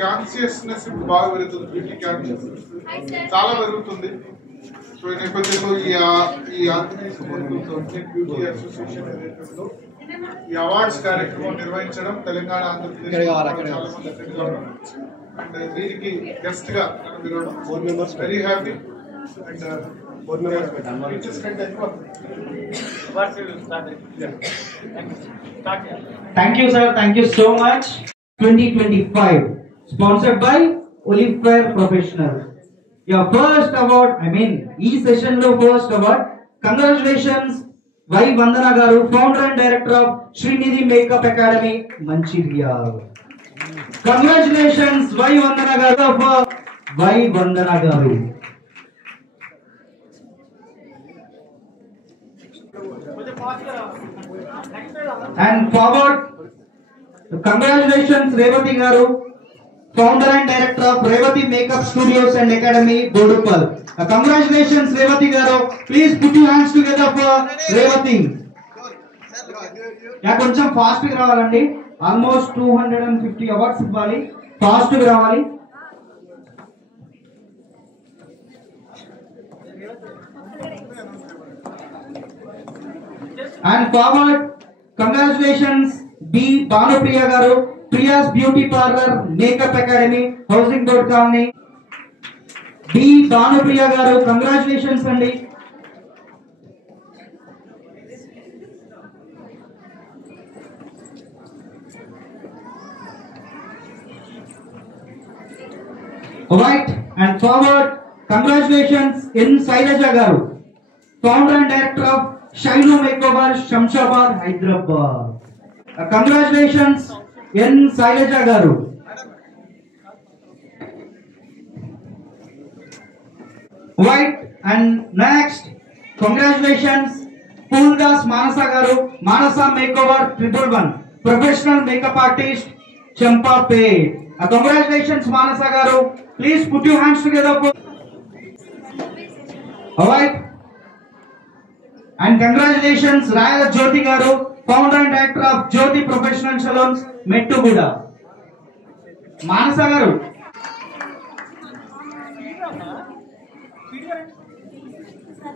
Consciousness బాగా పెరుగుతుంది, beauty consciousness చాలా పెరుగుతుంది. సో ఈ నేపథ్యంలో ఈ ఆంధ్రప్రదేశ్ బ్యూటీ అసోసియేషన్ ఏదైతే ఈ అవార్డ్స్ కార్యక్రమం నిర్వహించడం తెలంగాణ ఆంధ్రప్రదేశ్ చాలా మంది అటెండ్ కావడం అండ్ దీనికి గెస్ట్ గా very happy and Thank you, sir. Thank you so much. 2025, sponsored by Oliver Professional. Your first award, each session lo first award. Congratulations, Y. Vandana Garu, founder and director of Srinidhi Makeup Academy, Mancherial. Congratulations, Y. Vandana Garu of Y. Vandana Garu. And forward, congratulations Revati Garu, founder and director of Revati Makeup Studios and Academy, Bodupal. Congratulations Revati Garu. Please put your hands together for Revati. కొంచెం fast గా రావాలండి. Almost 250 awards ఇవ్వాలి. Fast గా రావాలి. And forward, congratulations B. Bhanupriya Garu, Priya's Beauty Parlor, Makeup Academy, Housing Board Colony. B. Bhanupriya Garu, congratulations Andy. Alright, and forward, congratulations N. Sailaja Garu, founder and director of Shino Makeover, Shamshabad, Hyderabad. Congratulations N. Sailaja Garu. Right, and next, congratulations Puldas Manasa Garu, Manasa Makeover 111, professional makeup artist, Champapet. Congratulations Manasa Garu. Please put your hands together for. Alright. And congratulations Raya Jyoti Garu, founder and director of Jyoti Professional Salons, Mettuguda. Manasa Garu.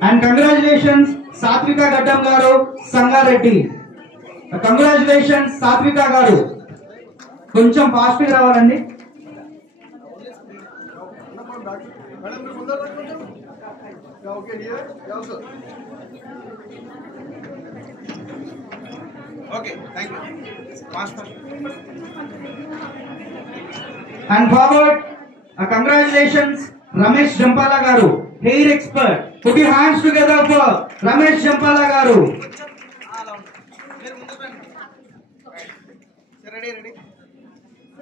And congratulations Satvika Gaddam Garu, Sangareddy. Congratulations Satvika Garu. కొంచెం fast గా రావాలండి. Okay, thank you. Fast. And forward, congratulations Ramesh Jampala Garu, hair expert. Put your hands together for Ramesh Jampala Garu. Ready.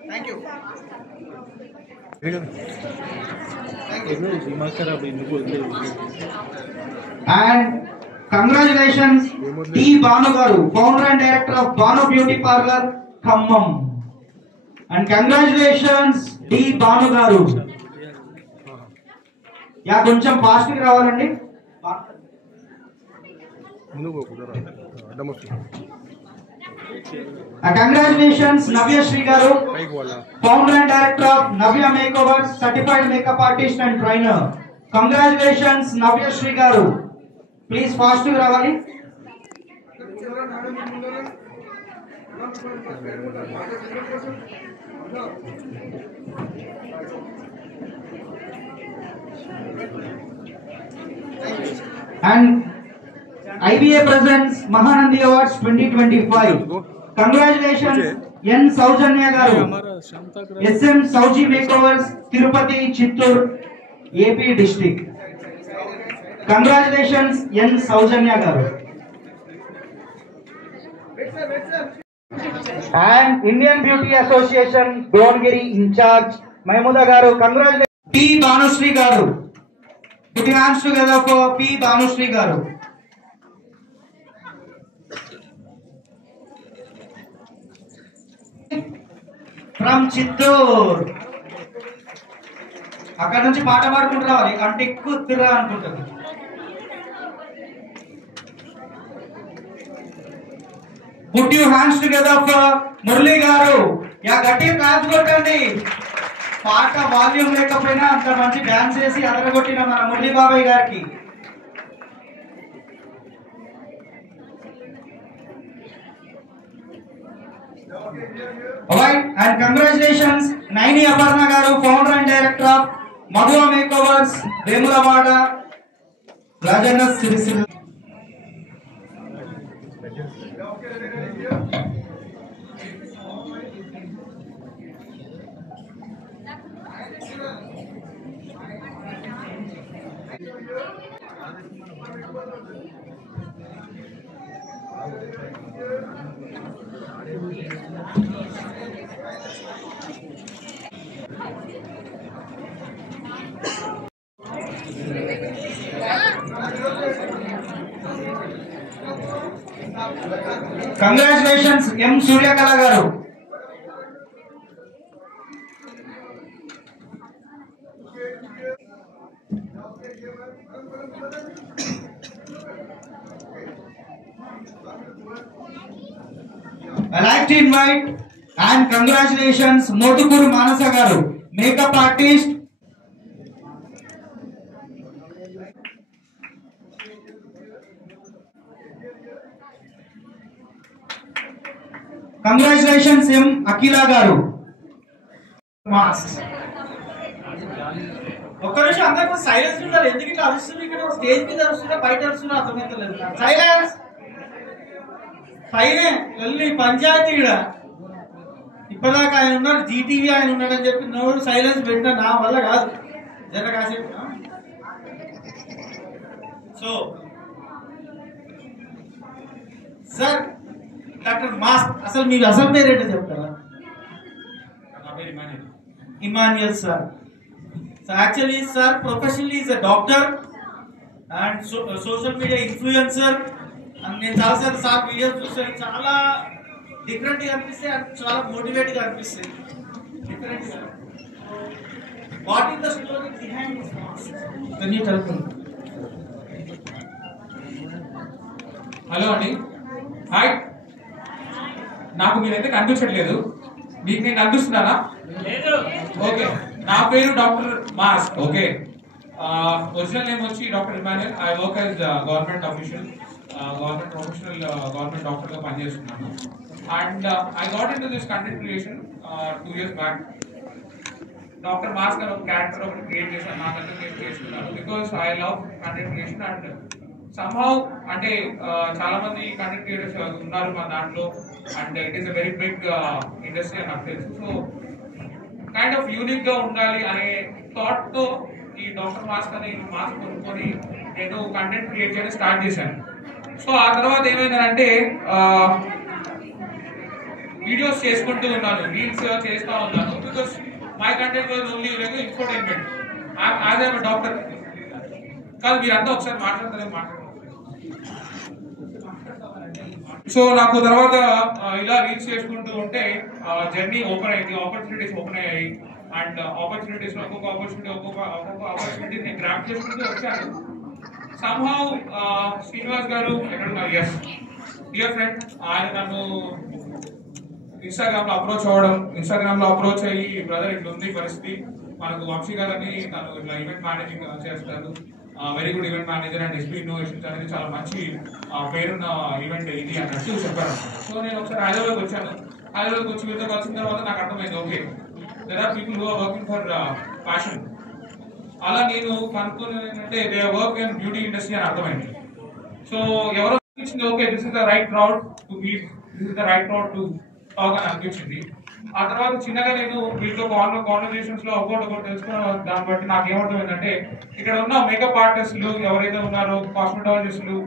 Thank you. And congratulations T. Banu Garu, founder and director of Banu Beauty Parlor, Khammam. And congratulations D. Banu Garu. కొంచెం fast గా రావాలండి. Congratulations Navya Sri Garu, founder and director of Navya Makeover, certified makeup artist and trainer. Congratulations Navya Sri Garu. Please fast గా రావాలి. And IBA presents Mahanandi Awards 2025. Congratulations N. Saujanya Garu, SM Sauji Makeovers, Tirupati, Chittur, AP district. Congratulations N. Saujanya Garu. And Indian Beauty Association, Dongiri in charge, Mahmuda Garu. Congratulations P. Banusri Garu. Put your hands together for P. Banusri Garu. From Chittur. అక్కడ నుంచి పాట పాడుకుంటూ రావాలి. అంటే ఎక్కువ తిరా అనుకుంటుంది. Put your hands together for Murli Garu. Yeah గట్టి class కొట్టండి. పాట వాల్యూమ్ లేకపోయినా అంత మంచి డాన్స్ చేసి అదరగొట్టిన మన మురళీ బాబాయ్ గారికి. Alright, and congratulations Naini Aparna garu, founder and director of Madhua Makeovers, Vemulavada, Rajana Sirisil. Congratulations M Suryakala garu. I like to invite and congratulations Motukur Manasa garu, makeup artist. Congratulations M Akila garu. Mask. ఒక్క నిమిషం అందరూ silence ఉండాలి. ఎందుకు ఇట్లా అరుస్తున్నారు? ఇక్కడ stage మీద అరుస్తున్నా, బయట అరుస్తున్నా అర్థమైతలేదు. సైలెన్స్ పైనే వెళ్ళి పంచాయతీ ఇక్కడ ఇప్పటిదాకా ఆయన ఉన్నాడు, జీటీవీ ఆయన ఉన్నాడని చెప్పి నోడు సైలెన్స్ పెట్టినా నా వల్ల కాదు. జర కాసేపు సో సార్ డాక్టర్ మాస్క్ అసలు మీరు అసలు పేరు ఏంటో చెప్తారా? Emmanuel sir. So actually sir professionally is a doctor and social media influencer. And నేను చాలాసార్లు సార్ వీడియోస్ చూస్తాను, చాలా డిఫరెంట్ గా అనిపిస్తాయి అండ్ చాలా మోటివేట్ గా అనిపిస్తాయి. డిఫరెంట్ గా what is the story behind this mask? Can you tell me? Hello అండి, హాయ్. నాకు మీరైతే కనిపించట్లేదు, మీకు నేను కనిపిస్తున్నానా? ఓకే, నా పేరు doctor mask. Okay, original name వచ్చి doctor Emmanuel. I work as government official, government professional, government doctor గా పనిచేస్తున్నాను. And I got in to this content creation 2 years back. Doctor mask అని ఒక క్యారెక్టర్ ఒకటి క్రియేట్ చేశాను, నాకంటే నేను చేసుకున్నాను. Because I love content creation and somehow అంటే చాలా మంది కంటెంట్ క్రియేటర్స్ ఉన్నారు మన దాంట్లో and it is a very big industry అని నాకు తెలుసు. సో కైండ్ ఆఫ్ యూనిక్ గా ఉండాలి అనే థాట్ తో ఈ డాక్టర్ మాస్క్ అని మాస్క్ కొనుక్కొని నేను కంటెంట్ క్రియేట్ చేయడం స్టార్ట్ చేశాను. సో ఆ తర్వాత ఏమైందంటే వీడియోస్ చేసుకుంటూ ఉన్నాను, రీల్స్ చేస్తూ ఉన్నాను. Because my content was only like infotainment. As I'm doctor కాదు, మీరంతా ఒకసారి మాట్లాడతారేమో మాట్లాడారు. సో నాకు తర్వాత ఇలా రీల్స్ చేసుకుంటూ ఉంటే జర్నీ ఓపెన్ అయింది, ఆపర్చునిటీస్ ఓపెన్ అయ్యాయి. అండ్ ఆపర్చునిటీస్ ఒక్కొక్క ఆపర్చునిటీ నేను గ్రాప్ చేసుకుంటూ వచ్చాను. సమ్హౌ శ్రీనివాస్ గారు ఎక్కడున్నారు? ఎస్, డియర్ ఫ్రెండ్, ఆయన నన్ను ఇన్స్టాగ్రామ్ లో అప్రోచ్ అయ్యి బ్రదర్ ఇట్లా ఉంది పరిస్థితి, మనకు వంశీ గారని తను ఇట్లా ఈవెంట్ మేనేజింగ్ చేస్తారు, very good event manager and SP innovations అనేది చాలా మంచి పేరున్న ఈవెంట్ ఇది అన్నట్టు చెప్పారు. సో నేను ఒకసారి హైదరాబాద్కి వచ్చాను. హైదరాబాద్కి వచ్చి వీళ్ళతో వచ్చిన తర్వాత నాకు అర్థమైంది, okay there are people who are working for passion. అలా నేను కనుక్కునేంటే they are work in beauty industry అని అర్థమైంది. సో ఎవరో అనిపించింది, okay this is the right route to meet, this is the right route to talk అని అనిపించింది. ఆ తర్వాత చిన్నగా నేను వీళ్ళతో కాన్వర్జేషన్స్ లో ఒకటి తెలుసుకున్న దాన్ని బట్టి నాకు ఏమర్థమైందంటే ఇక్కడ ఉన్న మేకప్ ఆర్టిస్టులు ఎవరైతే ఉన్నారో, కాస్మెటాలజిస్టులు,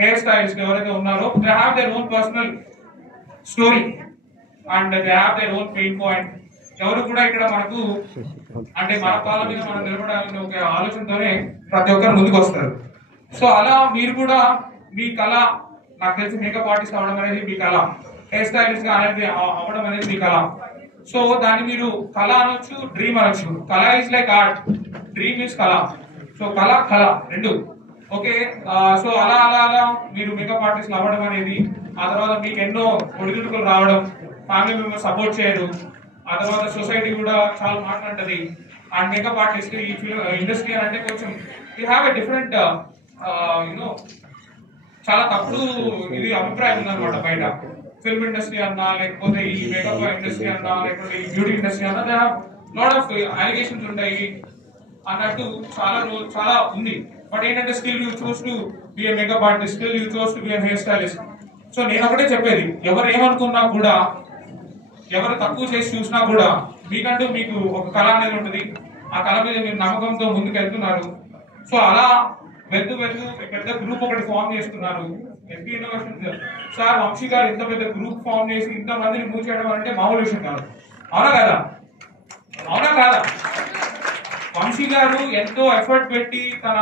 హెయిర్ స్టైలిస్ట్ ఎవరైతే ఉన్నారో, they have their own personal story and they have their own pain point. ఎవరు కూడా ఇక్కడ మనకు అంటే మన కాళ్ళ మీద మనం నిలబడాలని ఒక ఆలోచనతోనే ప్రతి ఒక్కరు ముందుకు వస్తారు. సో అలా మీరు కూడా మీ కళ, నాకు తెలిసి మేకప్ ఆర్టిస్ట్ అవ్వడం అనేది మీ కళ, హెయిర్ స్టైలిస్ట్ గా అనేది అవ్వడం అనేది మీ కళ. సో దాన్ని మీరు కళ అనొచ్చు, డ్రీమ్ అనొచ్చు. కళ is like art, dream is కళ. సో కళ రెండు ఓకే. సో అలా అలా అలా మీరు మేకప్ ఆర్టిస్ట్ అవ్వడం అనేది, ఆ తర్వాత మీకు ఎన్నో ఒడిదుడుకులు రావడం, ఫ్యామిలీ మెంబర్స్ సపోర్ట్ చేయరు, ఆ తర్వాత సొసైటీ కూడా చాలా మాట్లాడుతుంది. అండ్ మేకప్ ఆర్టిస్ట్ ఈ ఇండస్ట్రీ అంటే కొంచెం you have a different you know చాలా తప్పుడు ఇది అభిప్రాయం ఉందన్నమాట బయట. ఫిల్మ్ ఇండస్ట్రీ అన్నా, లేకపోతే ఈ మేకప్ ఇండస్ట్రీ అన్నా, లేకపోతే ఈ బ్యూటీ ఇండస్ట్రీ అన్నా, they have lot of allegations ఉంటాయి అన్నట్టు చాలా ఉంది. బట్ ఏంటంటే still you choose to be A makeup artist, still you choose to be A hair stylist. So నేను ఒకటే చెప్పేది, ఎవరు ఏమనుకున్నా కూడా, ఎవరు తక్కువ చేసి చూసినా కూడా మీకంటూ మీకు ఒక కళ అనేది ఉంటుంది. ఆ కళ మీద మీరు నమ్మకంతో ముందుకు వెళ్తున్నారు. సో అలా వెళ్తూ పెద్ద గ్రూప్ ఒకటి ఫామ్ చేస్తున్నారు. ఎస్పీ ఇన్నోవేషన్ సార్ వంశీ గారు ఇంత పెద్ద గ్రూప్ ఫామ్ చేసి ఇంత మందిని మూవ్ చేయడం అంటే మామూలు విషయం కాదు. అవునా కాదా? వంశీ గారు ఎంతో ఎఫర్ట్ పెట్టి తన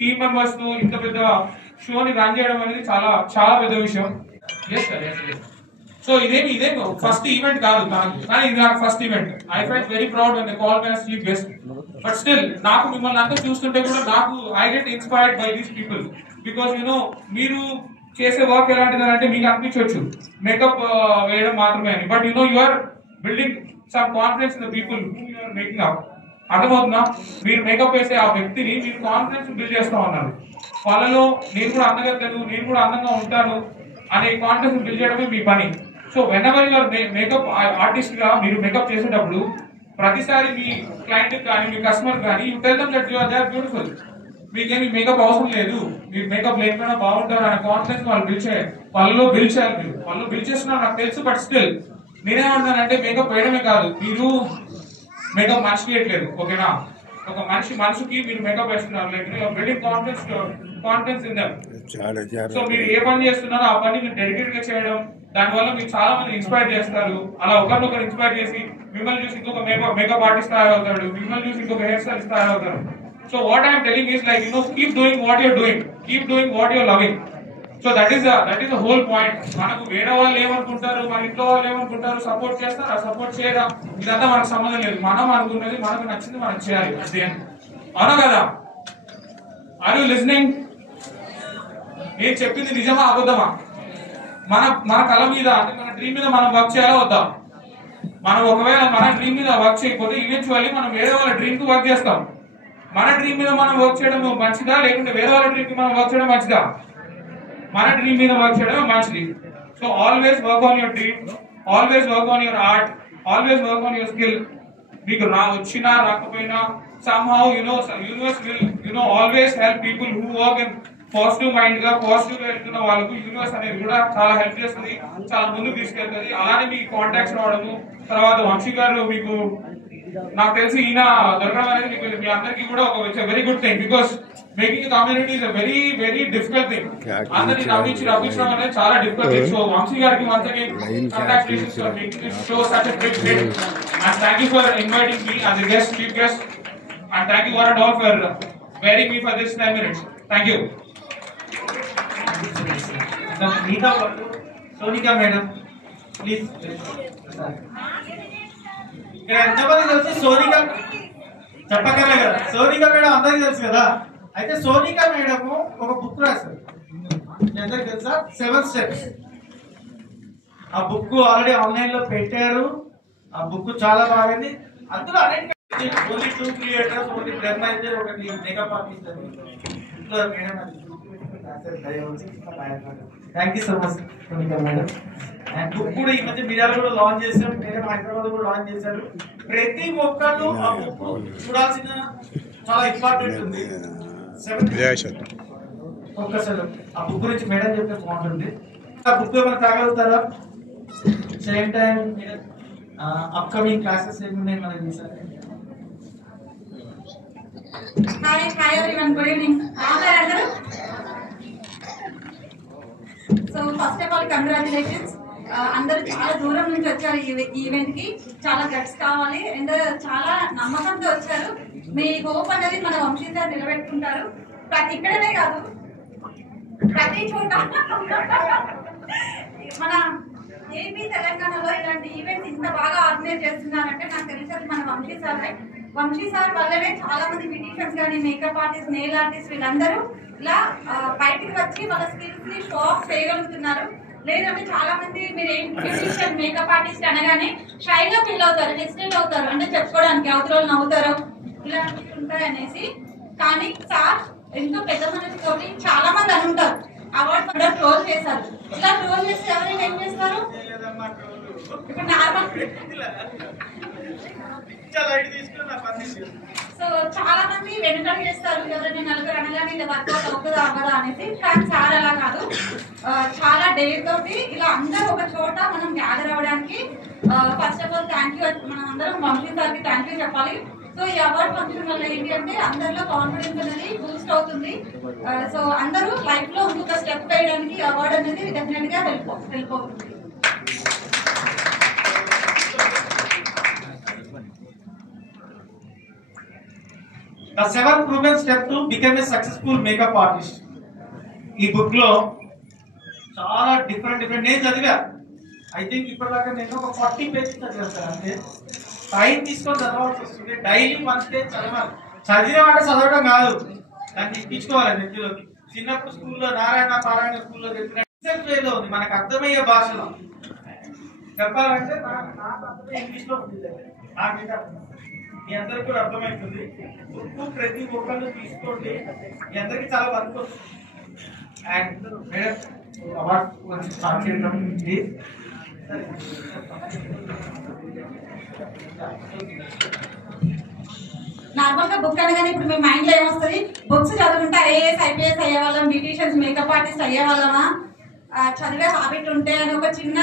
టీమ్ మెంబర్స్ ను ఇంత పెద్ద షోని రన్ చేయడం అనేది చాలా చాలా పెద్ద విషయం. సో ఇదేమి ఫస్ట్ ఈవెంట్ కాదు నాకు, కానీ ఇది నాకు first event. I felt very proud when they call me as chief guest. But still నాకు మిమ్మల్ని అంతా చూస్తుంటే కూడా నాకు I get inspired by these people. Because మీరు చేసే వర్క్ ఎలాంటిది అంటే మీకు అనిపించవచ్చు మేకప్ వేయడం మాత్రమే అని. But you are building some confidence in the people you are making up. అర్థమవుతుందా? మీరు మేకప్ వేసే ఆ వ్యక్తిని మీరు కాన్ఫిడెన్స్ బిల్డ్ చేస్తా ఉన్నారు. వాళ్ళలో నేను కూడా అందగలను, నేను కూడా అందంగా ఉంటాను అనే కాన్ఫిడెన్స్ బిల్డ్ చేయడమే మీ పని. So whenever your makeup artist గా మీరు మేకప్ చేసేటప్పుడు ప్రతిసారి మీ క్లయింట్ కానీ మీ కస్టమర్ కానీ you tell them that you are there beautiful. మీకేమి మేకప్ అవసరం లేదు, మీరు మేకప్ లేకపోయినా బాగుంటారు అనే కాన్ఫిడెన్స్ వాళ్ళలో బిల్డ్ చేయాలి. మీరు వాళ్ళు బిల్డ్ చేస్తున్నారు నాకు తెలుసు. బట్ స్టిల్ నేనేమంటానంటే మేకప్ వేయడమే కాదు, మీరు మేకప్ మనిషి చేయట్లేదు. ఓకేనా? ఒక మనిషికి మీరు మేకప్ వేస్తున్నారు, like building confidence in them. So మీరు ఏ పని చేస్తున్నారో ఆ పని మీరు డెడికేట్ గా చేయడం, దానివల్ల మీరు చాలా మంది ఇన్స్పైర్ చేస్తారు. అలా ఒకరినొకరు ఇన్స్పైర్ చేసి మిమ్మల్ని చూసి ఇంకొక మేకప్ ఆర్టిస్ట్ తయారవుతాడు, మిమ్మల్ని చూసి ఇంకొక హెయిర్ స్టైలిస్ట్ తయారవుతారు. So what I'm telling is like keep doing what you're doing, keep doing what you're loving. So that is the whole point. మనకు వేరే వాళ్ళు ఏమనుకుంటారు, మన ఇంట్లో వాళ్ళు ఏమనుకుంటారు, సపోర్ట్ చేస్తారా సపోర్ట్ చేయరా, ఇదంతా మనకు సంబంధం లేదు. మనం అనుకున్నది మనకు నచ్చింది మనం చేయాలి. అవునా కదా? Are you listening? నేను చెప్పింది నిజమా అబద్ధమా? మన కళ మీద అంటే మన డ్రీమ్ మీద మనం వర్క్ చేయాలా వద్దా? మనం ఒకవేళ మన డ్రీమ్ మీద వర్క్ చేయకపోతే ఈవెన్చువల్లీ మనం వేరే వాళ్ళ డ్రీమ్ కి వర్క్ చేస్తాం. మన డ్రీమ్ మీద మనం వర్క్ చేయడం మంచిదా, లేకుంటే వేరే వాళ్ళ డ్రీమ్ కి మనం వర్క్ చేయడం మంచిదా? మన డ్రీమ్ మీద వర్క్ చేయడం మంచిది. So always work on your dream, always work on your art, always work on your skill. మీకు వచ్చినా రాకపోయినా somehow universe will always help people who work in positive mind గా పాజిటివ్ గా వెళ్తున్న వాళ్ళకు యూనివర్స్ అనేది కూడా చాలా హెల్ప్ చేస్తుంది, చాలా ముందుకు తీసుకెళ్తుంది. అలానే మీకు కాంటాక్ట్స్ రావడము, తర్వాత వంశీ గారు మీకు నాకు తెలిసి ఈయన దొరకడం అనేది మీకు మీ అందరికీ కూడా ఒక very good thing. Because making community is very very difficult thing. అందరినీ రప్పించడం అనేది చాలా డిఫికల్ట్ థింగ్. సో వంశీ గారికి once again congratulations for making this show such a big hit, and thank you for inviting me as a guest, chief guest, and thank you one and all for bearing me for this 10 minutes. Thank you. Meeta Sonika madam, please. ఇక్కడ ఎంతమంది తెలుసు సోనిక చెప్పగలే కదా? Sonika madam అందరికి తెలుసు కదా. అయితే Sonika madam ఒక book రాశారు, అందరికి తెలుసా? 7 steps. ఆ బుక్ ఆల్రెడీ ఆన్లైన్ లో పెట్టారు. ఆ బుక్ చాలా బాగుంది. అందులో అన్నిటి ఓన్లీ 2 క్రియేటర్స్, ఒకటి బ్రహ్మ అయితే ఒకటి మేకప్ ఆర్టిస్ట్ అని ఇంట్లో madam thank you so much Sonika madam. And book కూడా ఈ మధ్య మిర్యాల కూడా లాంచ్ చేశారు, మేడం హైదరాబాద్ కూడా లాంచ్ చేశారు. ప్రతి ఒక్కళ్ళు ఆ బుక్ చూడాల్సిన చాలా ఇంపార్టెంట్ ఉంది. ఒక్కసారి ఆ బుక్ గురించి మేడం చెప్తే బాగుంటుంది. ఆ బుక్ ఏమైనా తాగలుగుతారా? సేమ్ టైం అప్కమింగ్ క్లాసెస్ ఏమున్నాయి మనకి ఈసారి? Hi everyone, good evening. So first of all, congratulations. అందరూ చాలా దూరం నుంచి వచ్చారు ఈ ఈవెంట్ కి. చాలా గట్స్ కావాలి అండ్ చాలా నమ్మకంతో వచ్చారు. మీ హోప్ అనేది మన వంశీ సార్ నిలబెట్టుకుంటారు. ఇక్కడనే కాదు, ప్రతి చోట. మన ఏపీ తెలంగాణలో ఇలాంటి ఈవెంట్స్ ఇంత బాగా ఆర్గనైజ్ చేస్తున్నారంటే నాకు తెలిసేది మన వంశీ సార్. వంశీ సార్ వల్లనే చాలా మంది బ్యూటీషియన్స్ కానీ, మేకప్ ఆర్టిస్ట్, నెయిల్ ఆర్టిస్ట్ వీళ్ళందరూ ఇలా బయటికి వచ్చి వాళ్ళ స్కిల్స్ ని షో ఆఫ్ చేయగలుగుతున్నారు. లేదంటే చాలా మంది మీరు ఏం బ్యూటిషియన్ మేకప్ ఆర్టిస్ట్ అనగానే షైగా ఫీల్ అవుతారు, హెసిటేట్ అవుతారు, అంటే చెప్పుకోవడానికి అవతల వాళ్ళు నవ్వుతారు ఇలాంటివి ఉంటాయి అనేసి. కానీ సార్ ఎంతో పెద్ద మనసుతోటి చాలా మంది అనుంటారు అవార్డు కూడా ట్రోల్ చేశారు. ఇలా ట్రోల్ చేసి ఎవరైనా ఏం చేస్తారు? ఇప్పుడు నార్మల్ సో చాలా మంది వెనుకడు చేస్తారు, ఎవరైనా నలుగురు అనగానే ఇలా వర్కౌట్ అవుతుందా అవ్వదా అనేసి. కానీ సార్ అలా కాదు, చాలా డేర్ తోటి ఇలా అందరూ ఒక చోట మనం గ్యాదర్ అవ్వడానికి first of all thank you. మనం అందరం వంశీ సార్కి థ్యాంక్ యూ చెప్పాలి. సో ఈ అవార్డ్ ఫంక్షన్ వల్ల ఏంటి అంటే అందరిలో కాన్ఫిడెన్స్ అనేది బూస్ట్ అవుతుంది. సో అందరూ లైఫ్ లో ఇంకొక స్టెప్ వేయడానికి అవార్డ్ అనేది డెఫినెట్ గా హెల్ప్ అవుతుంది. The 7 proven step to become a successful makeup artist. ఈ బుక్ లో చాలా డిఫరెంట్ నేను చదివా. ఐ థింక్ ఇప్పటిదాకా నేను ఒక 40 పేజెస్ చదివాను. అంటే టైం తీసుకొని చదవాల్సి వస్తుంది. డైలీ 1 పేజ్ చదవాలి. చదివిన అంటే చదవడం కాదు, దాన్ని ఎక్కించుకోవాలి నెత్తిలోకి. చిన్నప్పుడు స్కూల్లో నారాయణ పారాయణ స్కూల్లో చెప్పిన వేలో ఉంది, మనకు అర్థమయ్యే భాషలో చెప్పాలంటే. నాకు అర్థమయ్యే ఇంగ్లీష్ లో ఉంది, నాకైతే మీ అందరికి కూడా అర్థమవుతుంది. బుక్ ప్రతి ఒక్కళ్ళు తీసుకోండి, మీ అందరికి చాలా వర్క్ వస్తుంది. అండ్ మేడం అవార్డ్ గురించి స్టార్ట్ చేద్దాం. నార్మల్ గా బుక్ అనగానే ఇప్పుడు మీ మైండ్ లో ఏమొస్తుంది? బుక్స్ చదువుకుంటే ఐఏఎస్ ఐపీఎస్ అయ్యేవాళ్ళం, బ్యూటిషియన్స్ మేకప్ ఆర్టిస్ట్ అయ్యేవాళ్ళమా, చదివే హ్యాబిట్ ఉంటే అని ఒక చిన్న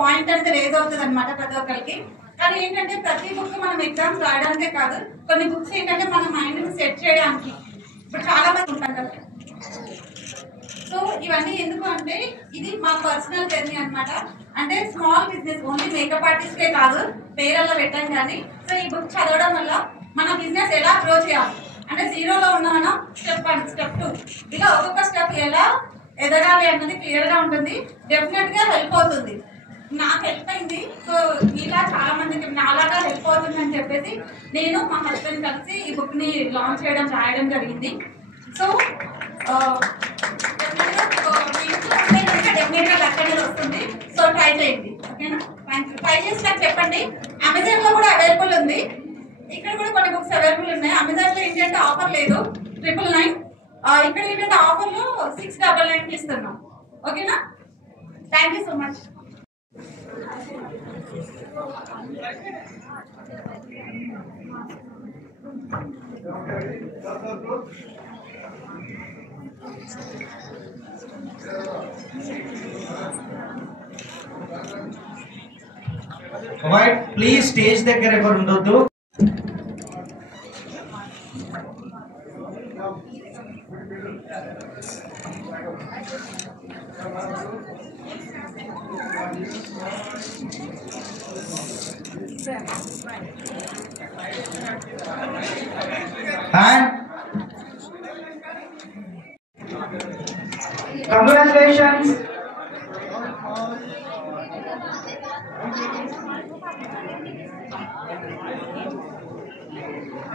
పాయింట్ అనేది రేజ్ అవుతుంది అనమాట ప్రతి ఒక్కరికి. కానీ ఏంటంటే ప్రతి బుక్ మనం ఎగ్జామ్స్ రాయడానికే కాదు, కొన్ని బుక్స్ ఏంటంటే మన మైండ్ ని సెట్ చేయడానికి. ఇప్పుడు చాలా మంది ఉంటాం కదా. సో ఇవన్నీ ఎందుకు అంటే ఇది మా పర్సనల్ జర్నీ అనమాట. అంటే స్మాల్ బిజినెస్ ఓన్లీ మేకప్ ఆర్టిస్ట్కే కాదు, పేరల్లో పెట్టాం కానీ. సో ఈ బుక్ చదవడం వల్ల మన బిజినెస్ ఎలా గ్రో చేయాలి అంటే జీరోలో ఉన్న మనం స్టెప్ 1 స్టెప్ 2 ఇలా ఒక్కొక్క స్టెప్ ఎలా ఎదగాలి అన్నది క్లియర్ గా ఉంటుంది. డెఫినెట్ గా హెల్ప్ అవుతుంది. నాకు హెల్ప్ అయింది. సో ఇలా చాలా మందికి నాలాగా హెల్ప్ అవుతుంది అని చెప్పేసి నేను మా హస్బెండ్ కలిసి ఈ బుక్ ని లాంచ్ చేయడం రాయడం జరిగింది. సో డెఫినెట్ గా లక్ అనేది వస్తుంది. సో ట్రై చేయండి, ఓకేనా? ట్రై చేసి నాకు చెప్పండి. అమెజాన్ లో కూడా అవైలబుల్ ఉంది, ఇక్కడ కూడా కొన్ని బుక్స్ అవైలబుల్ ఉన్నాయి. అమెజాన్ లో ఏంటంటే ఆఫర్ లేదు 999, ఇక్కడ ఏంటంటే ఆఫర్ లో 699 ఇస్తున్నాం, ఓకేనా? Thank you so much. Please stage దగ్గర ఎవరు ఉండొద్దు. And congratulations.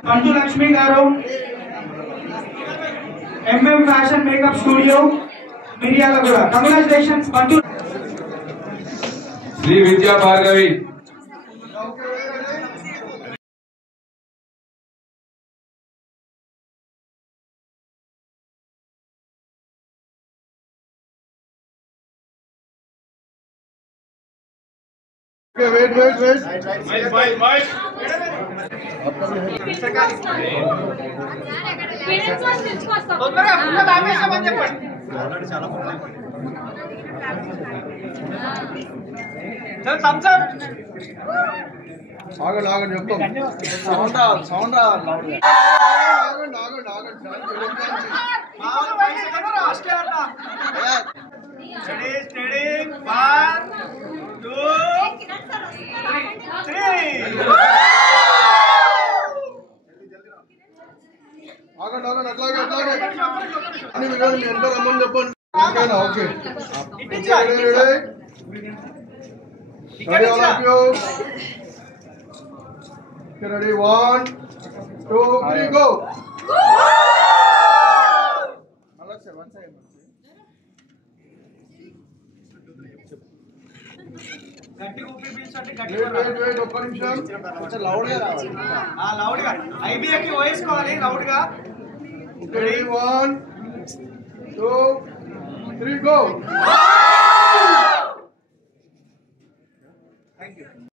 Pantu Lakshmi garu, MM Fashion Makeup Studio, Miryalaguda. Congratulations, Pantu. Sri Vidya Bhargavi. Okay, wait. Wait. ఆగండి చెప్తాం. సౌండ్ రావాలి. ఆగండి అట్లాగే అని వినండి. మీ ఎంత రమ్మని చెప్పండి. Okay ready 1 2 3 go. గట్టి ఊపిరి పీల్చండి ఒక్క నిమిషం కొంచెం లౌడ్గా రావాలి లౌడ్గా ఐబిఐకి వేసుకోవాలి లౌడ్గా రెడీ 1 2 3 గో